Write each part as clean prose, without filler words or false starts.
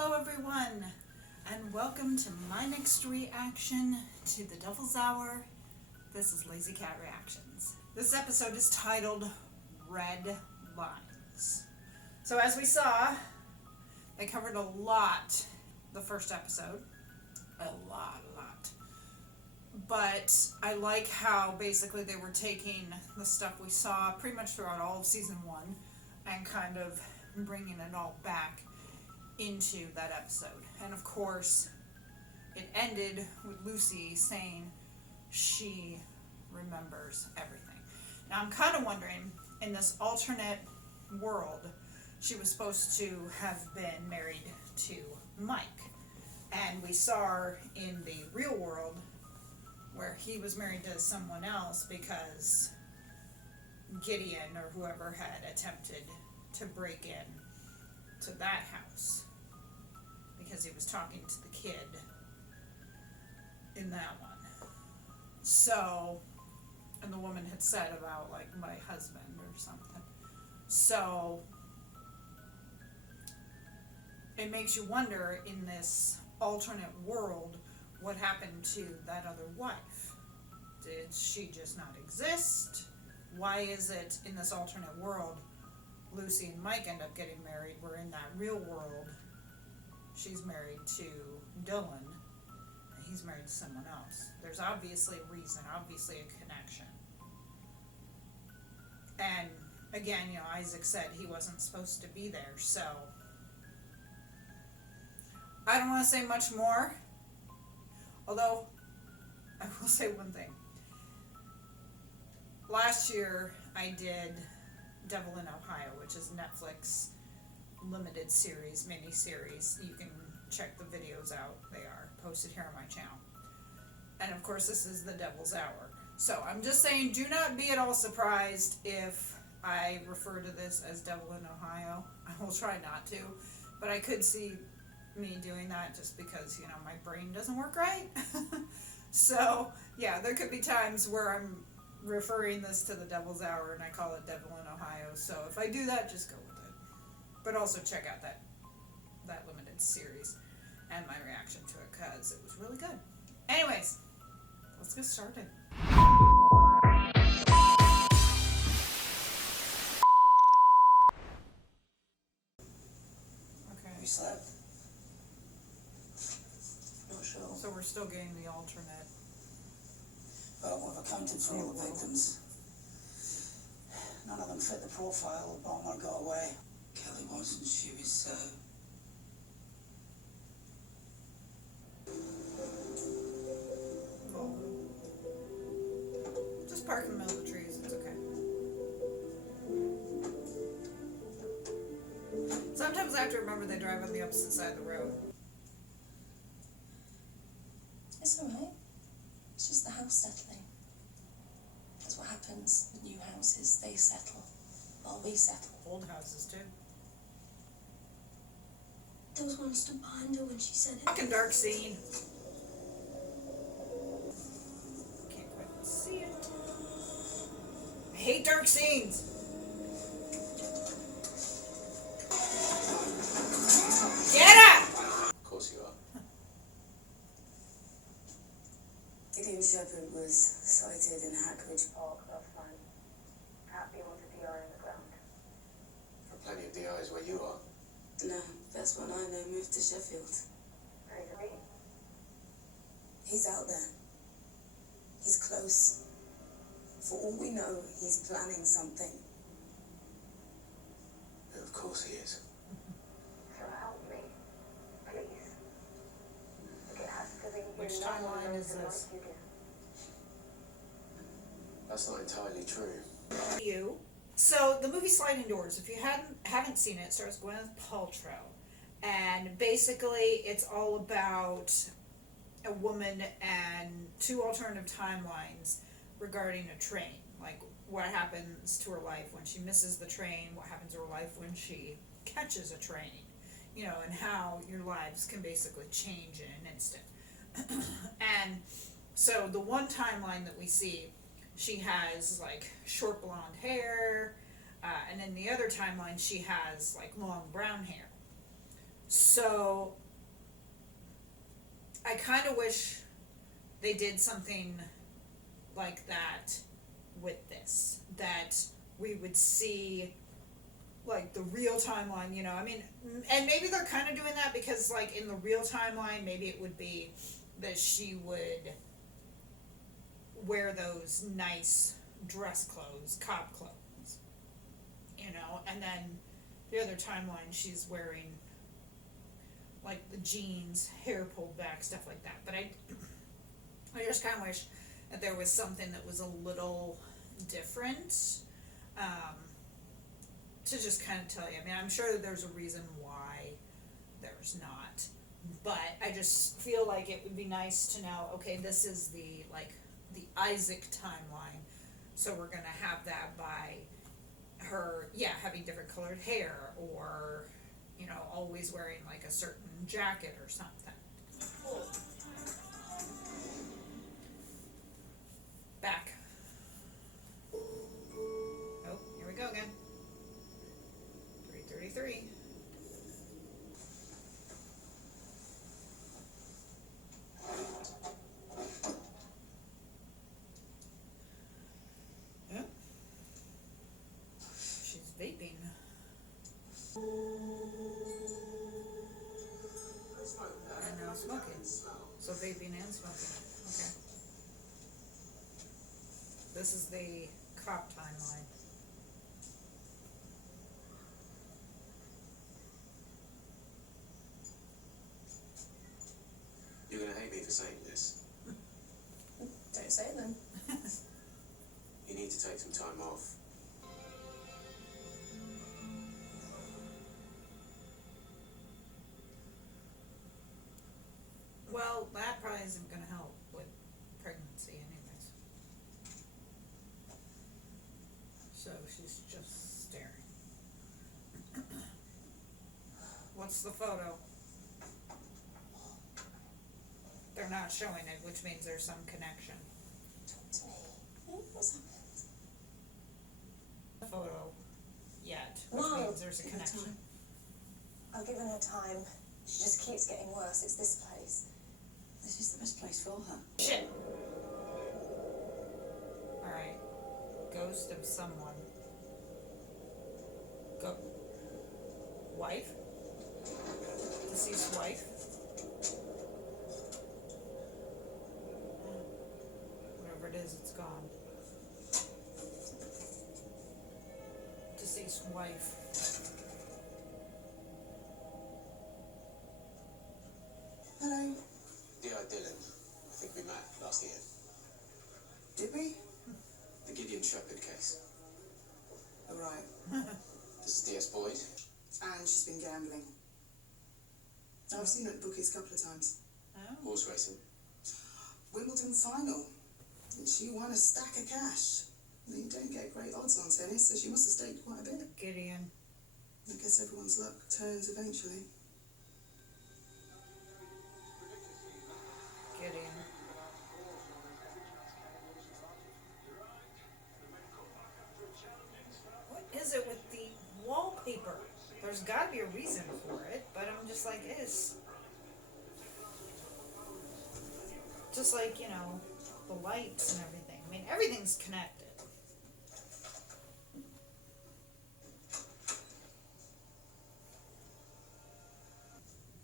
Hello everyone, and welcome to my next reaction to The Devil's Hour. This is Lazy Cat Reactions. This episode is titled Red Lines. So as we saw, they covered a lot the first episode. A lot. But I like how basically they were taking the stuff we saw pretty much throughout all of season 1 and kind of bringing it all back into that episode. And of course, it ended with Lucy saying she remembers everything. Now I'm kind of wondering, in this alternate world, she was supposed to have been married to Mike. And we saw her in the real world where he was married to someone else because Gideon or whoever had attempted to break in to that house because he was talking to the kid in that one. So, and the woman had said about like my husband or something. So it makes you wonder, in this alternate world, what happened to that other wife? Did she just not exist? Why is it in this alternate world Lucy and Mike end up getting married, where in that real world she's married to Dylan and he's married to someone else? There's obviously a reason, obviously a connection. And again, Isaac said he wasn't supposed to be there, so I don't want to say much more. Although, I will say one thing. Last year, I did Devil in Ohio, which is a Netflix limited series, mini-series. You can check the videos out. They are posted here on my channel. And of course, this is The Devil's Hour. So, I'm just saying, do not be at all surprised if I refer to this as Devil in Ohio. I will try not to, but I could see me doing that just because, my brain doesn't work right. So, yeah, there could be times where I'm referring this to The Devil's Hour and I call it Devil in Ohio. So if I do that, just go with it. But also check out that limited series and my reaction to it, because it was really good. Anyways, let's get started. Okay. We slept. Not sure. So we're still getting the alternate. Well, we've accounted for all the victims. None of them fit the profile. The bomber got away. Kelly wasn't. She was, Just park in the middle of the trees. It's okay. Sometimes I have to remember they drive on the opposite side of the road. It's alright. It's just the house settling. That's what happens with new houses. They settle while we settle. Old houses too. There was one stood behind her when she said it. Fucking dark scene. Can't quite see it. I hate dark scenes. Get up! Of course you are. Gideon Shepherd was sighted in Hackridge Park last night. Happy was a DI on the ground. There are plenty of DIs where you are. No, best one I know moved to Sheffield. Really? He's out there. He's close. For all we know, he's planning something. Of course he is. So help me, please. It has to be Which you, timeline not is like this? you do. That's not entirely true. You. So the movie Sliding Doors, if you haven't seen it, stars Gwyneth Paltrow, and basically it's all about a woman and two alternative timelines regarding a train, like what happens to her life when she misses the train, what happens to her life when she catches a train, and how your lives can basically change in an instant. And so the one timeline that we see, she has like short blonde hair, and in the other timeline she has like long brown hair. So I kind of wish they did something like that with this, that we would see like the real timeline, you know. I mean, and maybe they're kind of doing that because like in the real timeline maybe it would be that she would wear those nice dress clothes, cop clothes, you know, and then the other timeline she's wearing like the jeans, hair pulled back, stuff like that. But I just kind of wish that there was something that was a little different, to just kind of tell you. I mean, I'm sure that there's a reason why there's not, but I just feel like it would be nice to know, okay, this is the Isaac timeline, so we're gonna have that by her, yeah, having different colored hair, or, you know, always wearing like a certain jacket or something. Back. Oh, here we go again. 3:33. Yeah. She's vaping. And now smoking. So vaping and smoking. Okay. This is the cop timeline. You're gonna hate me for saying this. Don't say it then. You need to take some time off. Well, that probably isn't gonna help with pregnancy anyways. So she's just staring. What's the photo? They're not showing it, which means there's some connection. Talk to me. What's happened? The photo yet, which No, means there's a give her connection. time. I've given her time. She just keeps getting worse. It's this place. This is the best place for her. Shit! Alright. Ghost of someone. Go. Wife? Deceased wife? Whatever it is, it's gone. Deceased wife. Hello. Yeah, Dylan. I think we met last year. Did we? The Gideon Shepherd case. Oh, right. This is DS Boyd. And she's been gambling. I've seen her at the bookies a couple of times. Oh. Horse racing. Wimbledon final. And she won a stack of cash. You don't get great odds on tennis, so she must have staked quite a bit. Gideon. I guess everyone's luck turns eventually. Gideon. What is it with the wallpaper? There's gotta be a reason for it, but I'm just like, it's just like, you know, the lights and everything. I mean, everything's connected.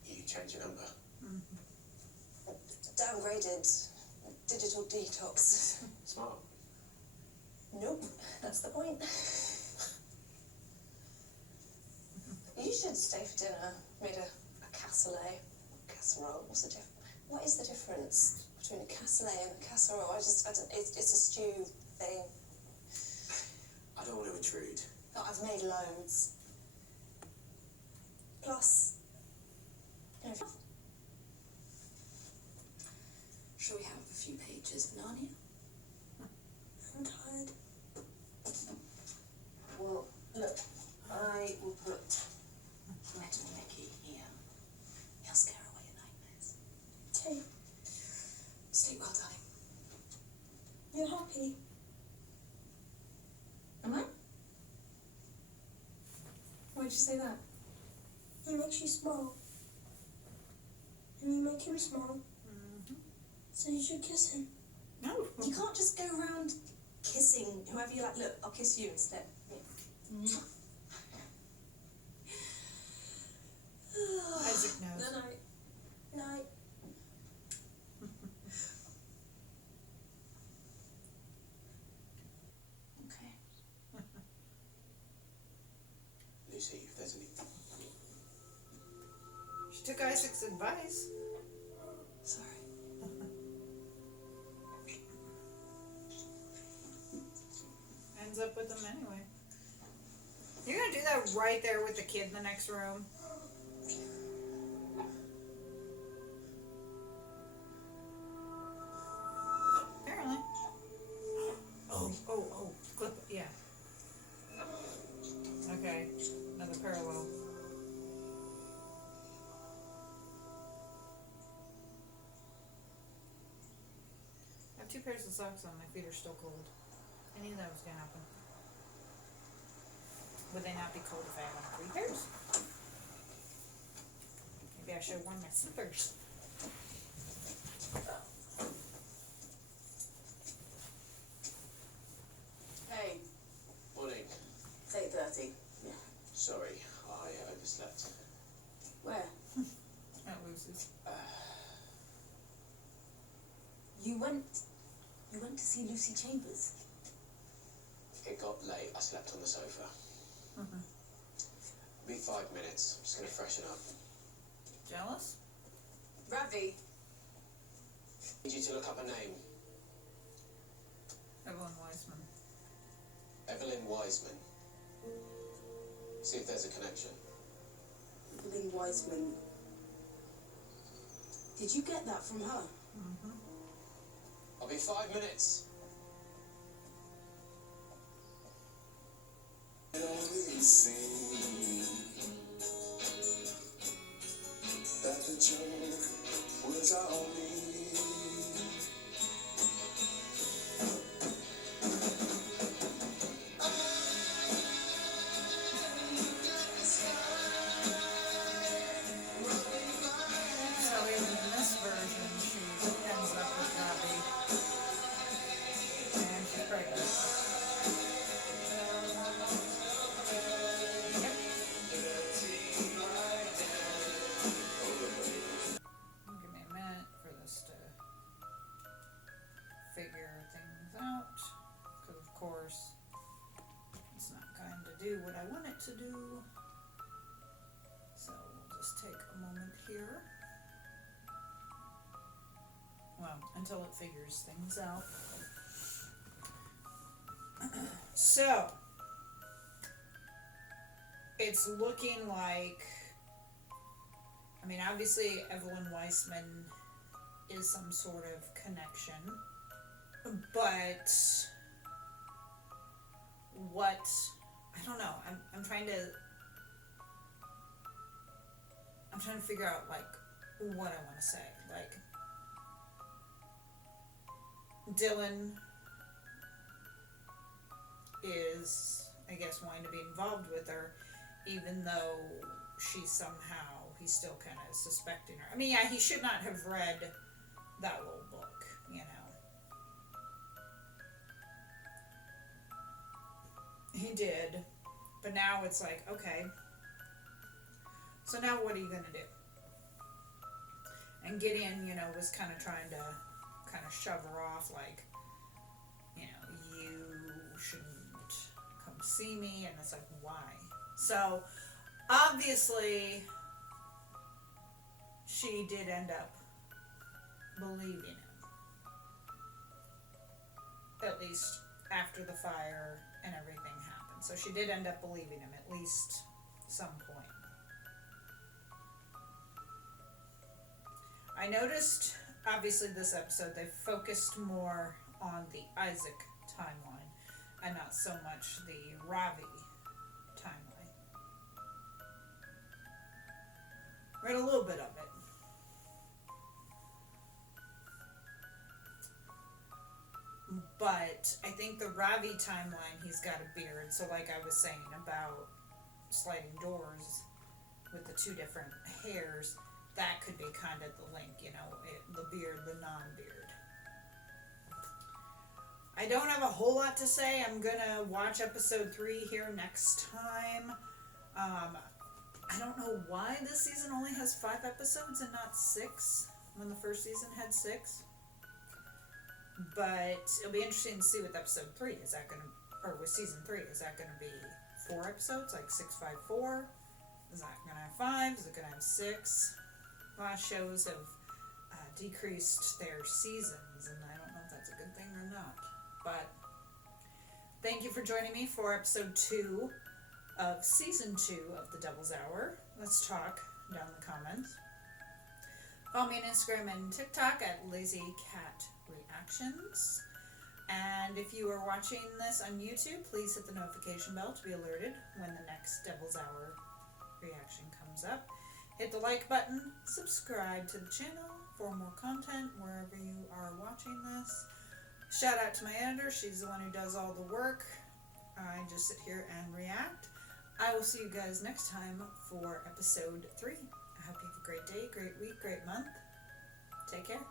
You change your number. Downgraded. Digital detox. Smart. Nope. That's the point. You should stay for dinner. Made a cassoulet. Casserole. What's the difference? What is the difference between a cassoulet and a casserole? I don't, it's a stew thing. I don't want to intrude. Oh, I've made loads. Plus, you know, Shall we have a few pages of Narnia? I'm tired. Well, look, I will put Red and Mickey here. He'll scare away your nightmares. Okay. Sleep well, darling. You're happy? Am I? Why'd you say that? It makes you smile. and you make him smile. So you should kiss him. No. You can't just go around kissing whoever you like. Look, I'll kiss you instead. Isaac knows. Night. Night. Okay. Lucy, if there's any... She took Isaac's advice. Sorry. Ends up with him anyway. You're gonna do that right there with the kid in the next room. Apparently. Oh, clip it, yeah. Okay, another parallel. I have 2 pairs of socks on, my feet are still cold. I knew that was gonna happen. Would they not be cold if I had on 3 pairs? Maybe I should have worn my slippers. Hey, Morning. it's 8:30. Sorry, I overslept. Where? At Lucy's. You went to see Lucy Chambers. It got late, I slept on the sofa. Be 5 minutes, I'm just gonna freshen up. Jealous? Ravi. Need you to look up a name. Evelyn Weisman. Evelyn Wiseman. See if there's a connection. Evelyn Wiseman. Did you get that from her? I'll be 5 minutes. That the joke was on me. So even in this version, she ends up with Robbie. And she's pregnant. Yep. Give me a minute for this to figure things out. Because of course, it's not going to do what I want it to do. So we'll just take a moment here. Well, until it figures things out. So, it's looking like, I mean, obviously Evelyn Weisman is some sort of connection, but what, I don't know, I'm trying to figure out, like, what I want to say. Like, Dylan is, I guess, wanting to be involved with her, even though he's still kind of suspecting her. I mean, yeah, he should not have read that little book, you know. He did, but now it's like, okay, so now what are you gonna do? And Gideon, you know, was kind of trying to kind of shove her off, like, you know, you shouldn't come see me, and it's like, why? So, obviously, she did end up believing him. At least after the fire and everything happened. So she did end up believing him, at least some point. I noticed, obviously this episode, they focused more on the Isaac timeline and not so much the Ravi timeline. Read a little bit of it. But I think the Ravi timeline, he's got a beard. So like I was saying about sliding doors with the 2 different hairs, that could be kind of the link, the beard, the non-beard. I don't have a whole lot to say. I'm gonna watch episode 3 here next time. I don't know why this season only has 5 episodes and not 6, when the first season had 6. But it'll be interesting to see with episode 3. Is that gonna, or with season 3, is that gonna be 4 episodes, like 6, 5, 4? Is that gonna have 5? Is it gonna have 6? A lot of shows have decreased their seasons, and I don't know if that's a good thing or not. But thank you for joining me for episode 2 of season 2 of The Devil's Hour. Let's talk down in the comments. Follow me on Instagram and TikTok at LazyCatReactions. And if you are watching this on YouTube, please hit the notification bell to be alerted when the next Devil's Hour reaction comes up. Hit the like button, subscribe to the channel for more content wherever you are watching this. Shout out to my editor, she's the one who does all the work. I just sit here and react. I will see you guys next time for episode 3. I hope you have a great day, great week, great month. Take care.